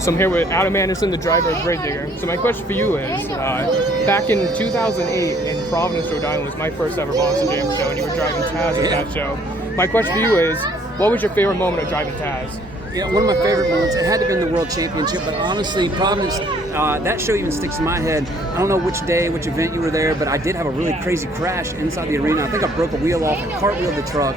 So I'm here with Adam Anderson, the driver of Gravedigger. So my question for you is, back in 2008 in Providence, Rhode Island was my first ever Monster Jam show, and you were driving Taz at that show. My question for you is, what was your favorite moment of driving Taz? Yeah, one of my favorite moments, it had to have been the World Championship, but honestly, Providence, that show even sticks in my head. I don't know which day, which event you were there, but I did have a really crazy crash inside the arena. I think I broke a wheel off and cartwheeled the truck.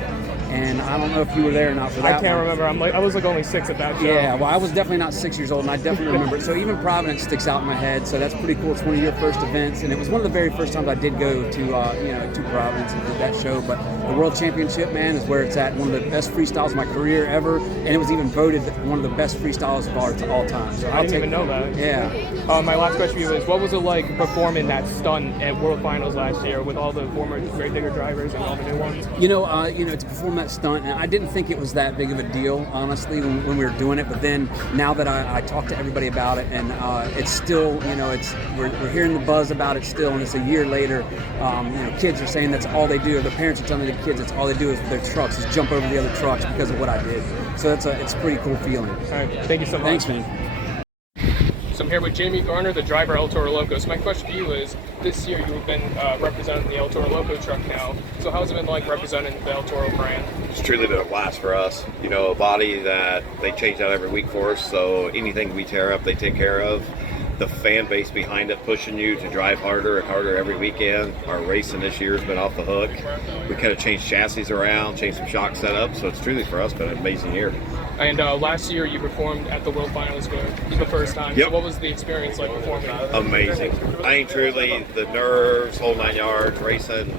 And I don't know if you were there or not for that. I can't remember. I was like only 6 at that show. Yeah, well, I was definitely not 6 years old, and I definitely remember it. So even Providence sticks out in my head. So that's pretty cool. It's one of your first events, and it was one of the very first times I did go to, to Providence and did that show. But the World Championship, man, is where it's at. One of the best freestyles of my career ever, and it was even voted one of the best freestyles of all time. So I didn't even know that. Yeah. My last question for you is, what was it like performing that stunt at World Finals last year with all the former Gravedigger drivers and all the new ones? To perform that stunt, and I didn't think it was that big of a deal, honestly, when we were doing it. But then now that I talk to everybody about it, and it's still, we're hearing the buzz about it still, and it's a year later. Kids are saying that's all they do. The parents are telling the kids that's all they do is with their trucks is jump over the other trucks because of what I did. So it's a pretty cool feeling. All right, thank you so much. Thanks, man. So I'm here with Jamie Garner, the driver of El Toro Loco. So my question for you is, this year you've been representing the El Toro Loco truck now. So how's it been like representing the El Toro brand? It's truly been a blast for us. A body that they change out every week for us, so anything we tear up, they take care of. The fan base behind it pushing you to drive harder and harder every weekend. Our racing this year has been off the hook. We kind of changed chassis around, changed some shock setups, so it's truly for us been an amazing year. And last year you performed at the World Finals for the first time. Yep. So what was the experience like performing? Amazing. Truly, the nerves, whole 9 yards, racing.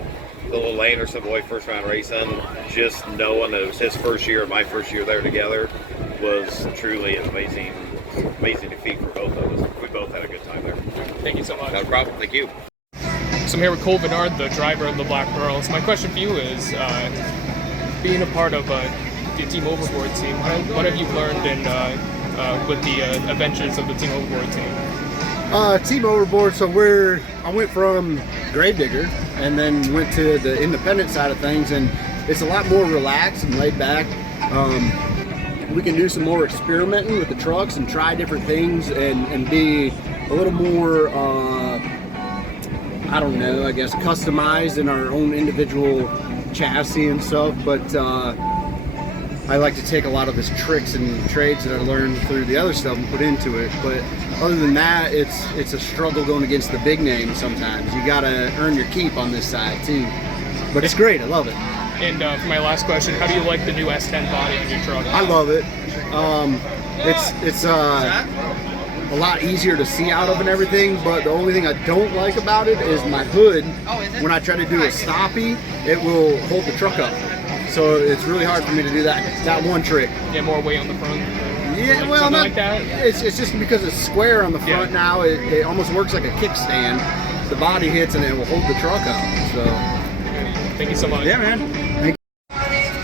The little Anderson boy first round racing, just knowing that it was his first year and my first year there together was truly an amazing defeat for both of us. We both had a good time there. Thank you so much. No problem. Thank you. So I'm here with Colt Bernard, the driver of the Black Pearls. My question for you is, being a part of the Team Overboard team, what have you learned with the adventures of the Team Overboard team? Team Overboard, so I went from Gravedigger and then went to the independent side of things, and it's a lot more relaxed and laid back. We can do some more experimenting with the trucks and try different things and be a little more, I guess, customized in our own individual chassis and stuff, but I like to take a lot of the tricks and trades that I learned through the other stuff and put into it. But other than that, it's a struggle going against the big names sometimes. You gotta earn your keep on this side too. But it's great, I love it. And for my last question, how do you like the new S10 body on your truck? I love it. It's a lot easier to see out of and everything, but the only thing I don't like about it is my hood. When I try to do a stoppie, it will hold the truck up. So it's really hard for me to do that one trick. Get more weight on the front? Yeah, well, not like that? It's just because it's square on the front now, it almost works like a kickstand. The body hits and it will hold the truck up. So thank you so much. Yeah, man. Thank you.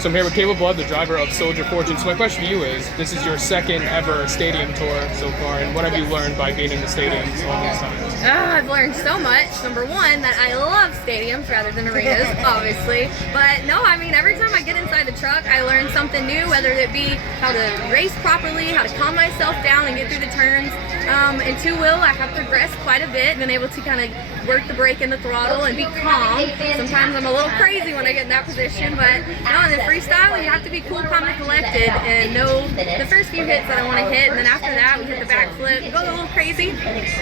So I'm here with Caleb Blood, the driver of Soldier Fortune. So my question for you is, this is your second ever stadium tour so far, and what have you learned by being in the stadiums all these times? I've learned so much. Number one, that I love stadiums rather than arenas, obviously. But no, every time I get inside the truck, I learn something new, whether it be how to race properly, how to calm myself down and get through the turns. In two-wheel, I have progressed quite a bit, been able to kind of work the brake and the throttle and be calm. Sometimes I'm a little crazy when I get in that position, but no, in freestyle, you have to be cool, calm, and collected and know the first few hits that I want to hit, and then after that, we hit the backflip, go a little crazy.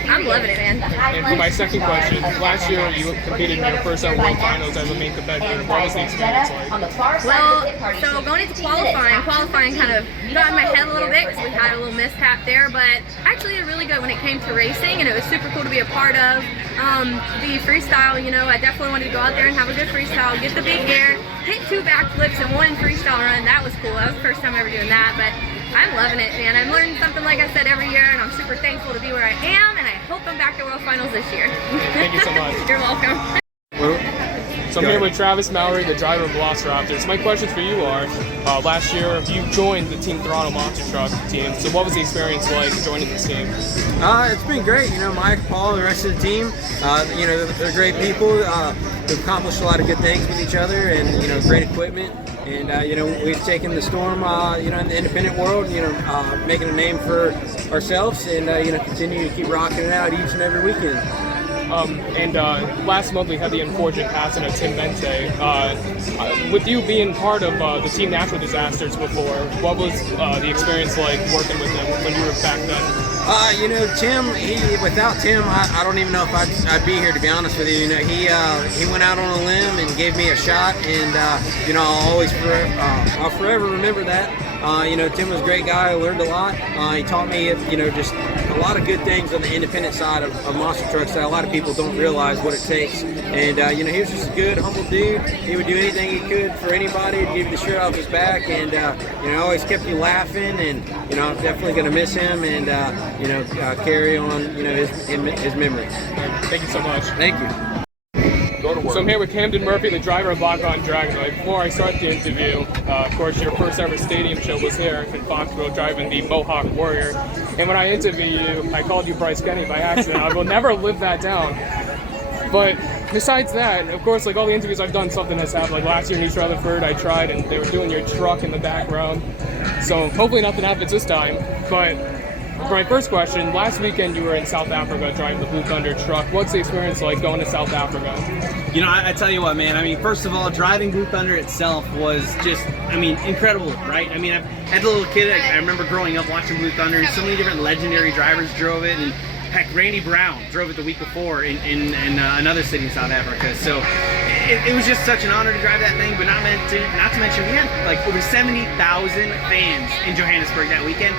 I'm loving it, man. And for my second question, last year you competed in your first ever World Finals as a main competitor. What was the experience like? Well, so going into qualifying kind of got in my head a little bit because we had a little mishap there, but actually it really good when it came to racing, and it was super cool to be a part of. The freestyle, I definitely wanted to go out there and have a good freestyle, get the big air, hit 2 backflips and 1 freestyle run. That was cool. That was the first time ever doing that, but I'm loving it, man. I'm learning something, like I said, every year, and I'm super thankful to be where I am, and I hope I'm back at World Finals this year. Thank you so much. You're welcome. So I'm here with Travis Mowery, the driver of Velociraptors. My questions for you are, last year you joined the Team Toronto Monster Truck team, so what was the experience like joining this team? It's been great. Mike, Paul, the rest of the team, they're great people. We've accomplished a lot of good things with each other, and great equipment. And you know, we've taken the storm, you know, in the independent world, you know, making a name for ourselves, and you know, continue to keep rocking it out each and every weekend. Last month we had the unfortunate passing of Tim Mente. With you being part of the Team Natural Disasters before, what was the experience like working with him when you were back then? You know, Tim. Without Tim, I don't even know if I'd be here. To be honest with you, you know, he went out on a limb and gave me a shot, and you know, I'll forever remember that. You know, Tim was a great guy. I learned a lot. He taught me, you know, just a lot of good things on the independent side of monster trucks that a lot of people don't realize what it takes. And you know, he was just a good, humble dude. He would do anything he could for anybody. He'd give you the shirt off his back, and you know, always kept you laughing. And you know, I'm definitely going to miss him, and you know, carry on, you know, his memory. Thank you so much. Thank you. So I'm here with Camden Murphy, the driver of Lock On Dragon. Before I start the interview, of course, your first ever stadium show was here in Foxboro, driving the Mohawk Warrior. And when I interviewed you, I called you Bryce Kenny by accident. I will never live that down. But besides that, of course, like all the interviews I've done, something has happened. Like last year in East Rutherford, I tried, and they were doing your truck in the background. So hopefully nothing happens this time. But for my first question, last weekend you were in South Africa driving the Blue Thunder truck. What's the experience like going to South Africa? You know, I tell you what, man. I mean, first of all, driving Blue Thunder itself was just, I mean, incredible, right? I mean, as a little kid, I remember growing up watching Blue Thunder. So many different legendary drivers drove it, and heck, Randy Brown drove it the week before in another city in South Africa. So it was just such an honor to drive that thing. But not to mention, we had like over 70,000 fans in Johannesburg that weekend.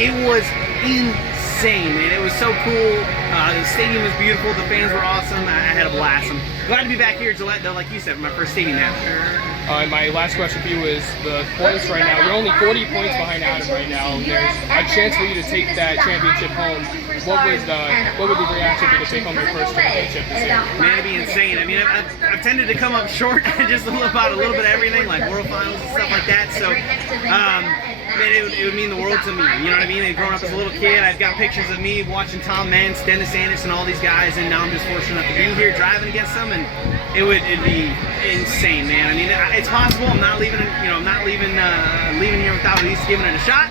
It was insane, man. It was so cool. The stadium was beautiful. The fans were awesome. I had a blast. I'm glad to be back here at Gillette, though, like you said, for my first stadium match. And my last question for you is the points right now. You're only 40 points behind Adam right now. There's a chance for you to take that championship home. What would the reaction be to take home your first championship this year? Man, it'd be insane. I mean, I've tended to come up short just about a little bit of everything, like World Finals and stuff like that. So, man, it would mean the world to me. You know what I mean? And growing up as a little kid, I've got pictures of me watching Tom Meents, Dennis Anderson, all these guys, and now I'm just fortunate enough to be here driving against them, and it'd be insane, man. I mean, it's possible. I'm not leaving. You know, I'm not leaving here without at least giving it a shot.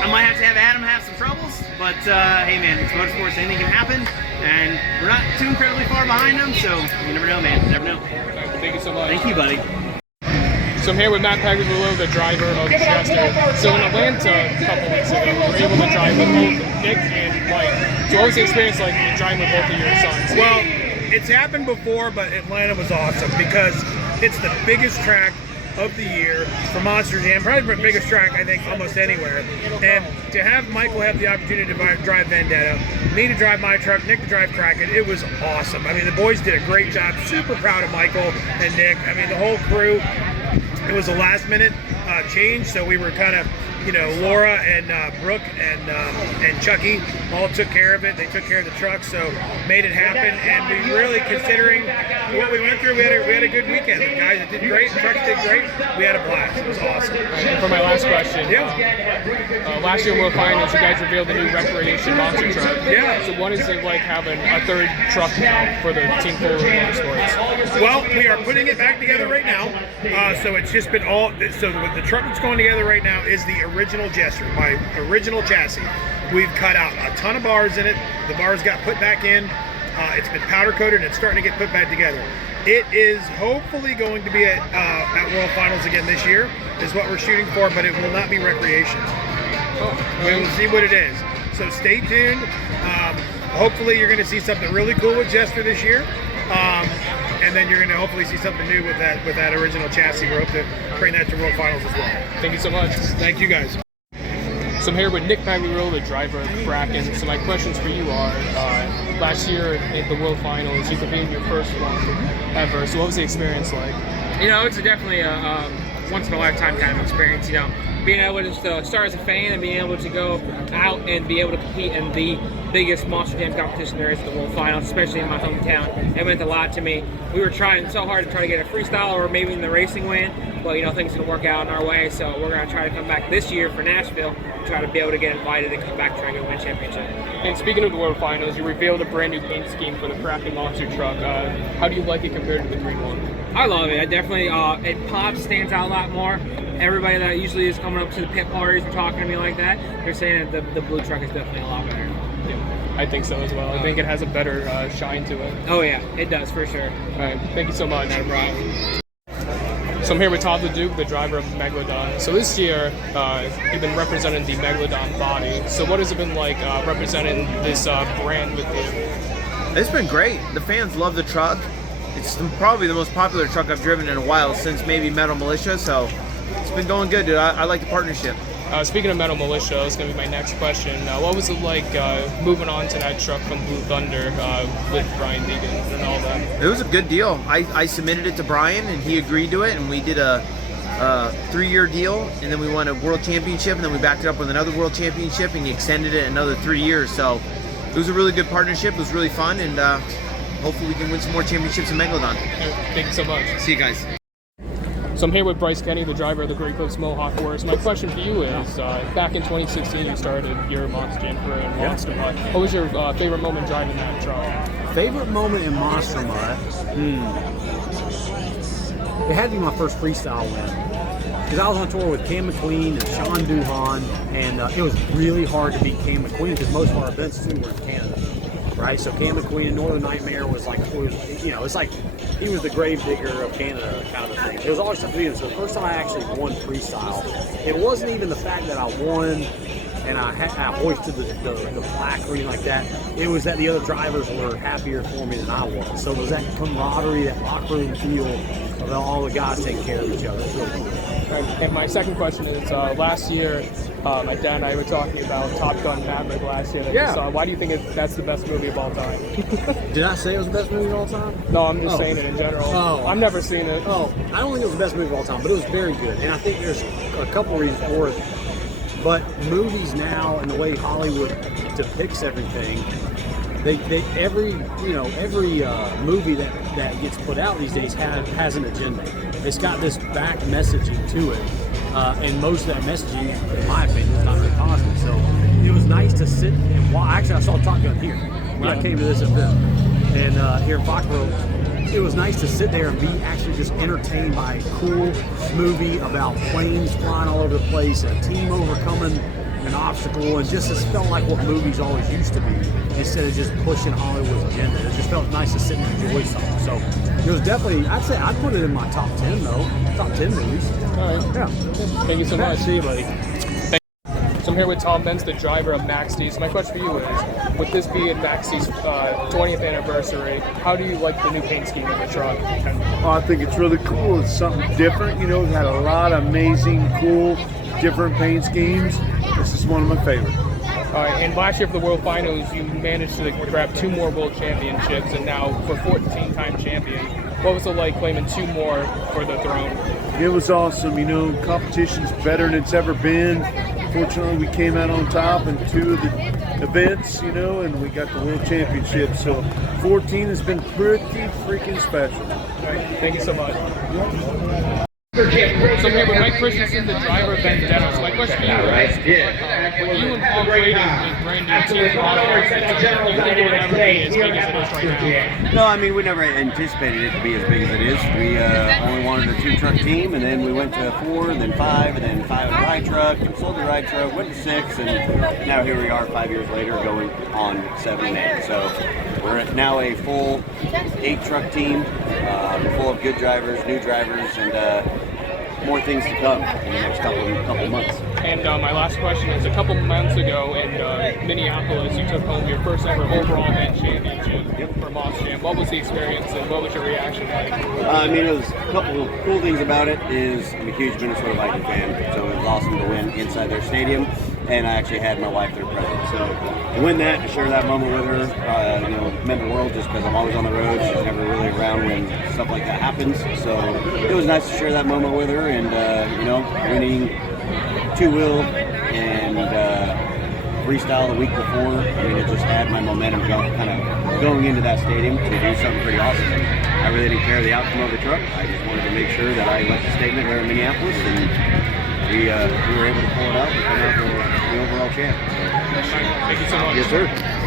I might have to have Adam have some troubles, but hey, man, it's motorsports. Anything can happen, and we're not too incredibly far behind them, so you never know, man. You never know. Thank you so much. Thank you, buddy. So I'm here with Matt Pagliarulo, the driver of Chester. So in Atlanta a couple weeks ago, we were able to drive with both Nick and Mike. So what was the experience like driving with both of your sons? Well, it's happened before, but Atlanta was awesome because it's the biggest track of the year for Monster Jam, probably the biggest track I think almost anywhere. And to have Michael have the opportunity to drive Vendetta, me to drive my truck, Nick to drive Kraken, it was awesome. I mean, the boys did a great job. Super proud of Michael and Nick. I mean, the whole crew. It was a last minute change, so we were kind of, you know, Laura and Brooke and Chucky all took care of it. They took care of the truck, so made it happen. And we really, considering what we went through, we had a good weekend. The guys did great, the trucks did great. We had a blast. It was awesome. For my last question, last year in World Finals, you guys revealed the new Recreation monster truck. Yeah. So what is it like having a third truck now for the Team Full Motorsports? Well, we are putting it back together right now. So it's just been all. So the truck that's going together right now is the original Jester, my original chassis. We've cut out a ton of bars in it. The bars got put back in. It's been powder coated and it's starting to get put back together. It is hopefully going to be at World Finals again this year, is what we're shooting for, but it will not be Recreation. We will see what it is. So stay tuned. Hopefully you're going to see something really cool with Jester this year. And then you're going to hopefully see something new with that original chassis. We're hoping to bring that to World Finals as well. Thank you so much. Thank you guys. So I'm here with Nick Pagliarulo, the driver of Kraken. So my questions for you are, last year at the World Finals, you competed in your first one ever. So what was the experience like? You know, it's definitely a once-in-a-lifetime kind of experience, you know. Being able to just start as a fan and being able to go out and be able to compete in the biggest Monster Jam competition there is at the World Finals, especially in my hometown. It meant a lot to me. We were trying so hard to try to get a freestyle or maybe in the racing win, but things didn't work out in our way, so we're going to try to come back this year for Nashville and try to be able to get invited and come back trying to win championship. And speaking of the World Finals, you revealed a brand new paint scheme for the Crafty Monster truck. How do you like it compared to the green one? I love it. I definitely, it pops, stands out a lot more. Everybody that usually is coming up to the pit parties or talking to me like that, they're saying that the blue truck is definitely a lot better. Yeah, I think so as well. I think it has a better shine to it. Oh yeah, it does for sure. All right, thank you so much. Not a problem. So I'm here with Todd LeDuc, the driver of the Megalodon. So this year, you've been representing the Megalodon body. So what has it been like representing this brand with you? It's been great. The fans love the truck. It's probably the most popular truck I've driven in a while, since maybe Metal Militia, so it's been going good, dude. I like the partnership. Speaking of Metal Militia, that's going to be my next question. What was it like moving on to that truck from Blue Thunder with Brian Deegan and all that? It was a good deal. I submitted it to Brian, and he agreed to it, and we did a 3-year deal, and then we won a world championship, and then we backed it up with another world championship, and he extended it another 3 years. So it was a really good partnership. It was really fun, and hopefully we can win some more championships in Megalodon. Thank you so much. See you guys. So I'm here with Bryce Kenny, the driver of the Great Clips Mohawk Horse. My question for you is, back in 2016 you started your Monster Jam career in Monster Mutt. What was your favorite moment driving that truck? Favorite moment in Monster Mutt? It had to be my first freestyle win. Because I was on tour with Cam McQueen and Sean Duhan, and it was really hard to beat Cam McQueen because most of our events too were in Canada. Right, so Cam McQueen in Northern Nightmare was like, it's like he was the grave digger of Canada kind of thing. It was always tough to beat him. So the first time I actually won freestyle, it wasn't even the fact that I won and I hoisted the plaque or anything like that. It was that the other drivers were happier for me than I was. So it was that camaraderie, that locker room feel of all the guys taking care of each other. It was really cool. And my second question is, last year, my dad and I were talking about Top Gun Maverick last year that we saw. Why do you think that's the best movie of all time? Did I say it was the best movie of all time? No, I'm just saying it in general. Oh. I've never seen it. Oh, I don't think it was the best movie of all time, but it was very good. And I think there's a couple reasons for it. But movies now and the way Hollywood depicts everything, every movie that gets put out these days has an agenda. It's got this back messaging to it, and most of that messaging, in my opinion, is not very positive. So it was nice to sit and watch. Actually, I saw Top Gun here when I came to this event, and here in Foxboro. It was nice to sit there and be actually just entertained by a cool movie about planes flying all over the place, a team overcoming an obstacle, and just felt like what movies always used to be, instead of just pushing Hollywood's agenda. It just felt nice to sit and enjoy something. So it was definitely, I'd say I'd put it in my top 10 though, top 10 movies. All right. Yeah. Thank you so much. See you, buddy. So I'm here with Tom Benz, the driver of Max D's. My question for you is, with this being Max D's 20th anniversary, how do you like the new paint scheme of the truck? I think it's really cool. It's something different. It had a lot of amazing, cool, different paint schemes. This is one of my favorites. And last year for the World Finals, you managed to grab 2 more World Championships, and now for 14-time champion. What was it like claiming 2 more for the throne? It was awesome. Competition's better than it's ever been. Fortunately, we came out on top in 2 of the events, and we got the World Championship. So 14 has been pretty freaking special. All right, thank you so much. So I'm here with Mike Christensen, the driver of Vendetta. So my question to you is, when you and Paul created a brand new team product, do you think it would ever be as big as it is right now? No, I mean, we never anticipated it to be as big as it is. We only wanted a 2-truck team, and then we went to 4, and then 5, and then 5 ride truck, and sold the ride truck, went to 6, and now here we are 5 years later going on 7 and 8. So we're now a full 8-truck team, full of good drivers, new drivers, and more things to come in the next couple months. And my last question is, a couple months ago in Minneapolis, you took home your first ever overall event championship for Monster Jam. What was the experience and what was your reaction like? It was a couple of cool things about it is I'm a huge Minnesota Viking fan, so it was awesome to win inside their stadium, and I actually had my wife there present. So to win that, to share that moment with her, meant the world just because I'm always on the road. She's never really around when stuff like that happens. So it was nice to share that moment with her, and winning 2-wheel and freestyle the week before. It just had my momentum kind of going into that stadium to do something pretty awesome. I really didn't care the outcome of the truck. I just wanted to make sure that I left a statement here in Minneapolis, and we were able to pull it out and come out the overall champ. So, Thank you so much. yes, sir.